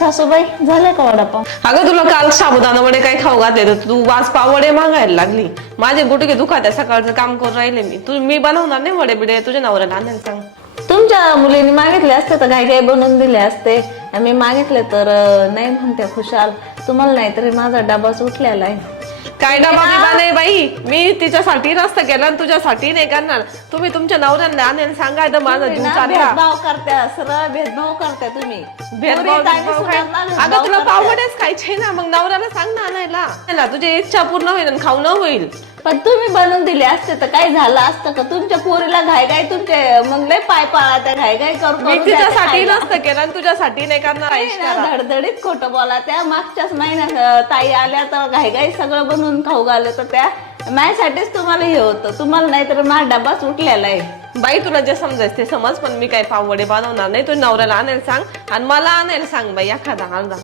सासूबाई झालं का वडापाव? अगं तुला काल साबुदाणा वडे काय खाऊ घातले तर तू वास पाव वडे मागायला लागली. माझे गुडघे दुखात आहे, सकाळचं काम करून राहिले मी बनवणार नाही वडे बिडे, तुझ्या नवऱ्याला आणायला सांग. तुमच्या मुलीने मागितले असते तर काही काही बनवून दिले असते. मी मागितले तर नाही म्हणते खुशाल. तुम्हाला नाही तरी माझा डबाच उठलेला आहे. काय डबा बिबा नाही बाई, मी तिच्यासाठी नसतं केलं आणि तुझ्यासाठी नाही करणार. तुम्ही तुमच्या नवऱ्याला आणायला सांगा तर माझा जीव चालला. भेदभाव करत्या, सरळ भेदभाव करत्या तुम्ही. अगं तुला पावडेच खायचे ना, मग नवऱ्याला सांग ना आणायला. तुझी इच्छा पूर्ण होईल आणि खाऊ न होईल. पण तुम्ही बनवून दिले असते तर काय झालं असतं का? तुमच्या पोरीला घाई घाई तुमचे मग लय पाय पाळा त्या घाई घाई मी तिच्यासाठी नसतं केलं आणि तुझ्यासाठी नाही करणार. धडधडीत खोटं बोला. त्या मागच्याच महिन्यात ताई आल्या तर घाई घाई सगळं बनवून खाऊ घालत तर त्या माझ्यासाठीच तुम्हाला हे होतं. तुम्हाला नाही तर माझा डबाच उठलेला आहे. बाई तुला जे समजायचं ते समज, पण मी काय पावडे बनवणार नाही. तू नवऱ्याला आणायला सांग आणि मला आणायला सांग बाई एखादा अर्धा.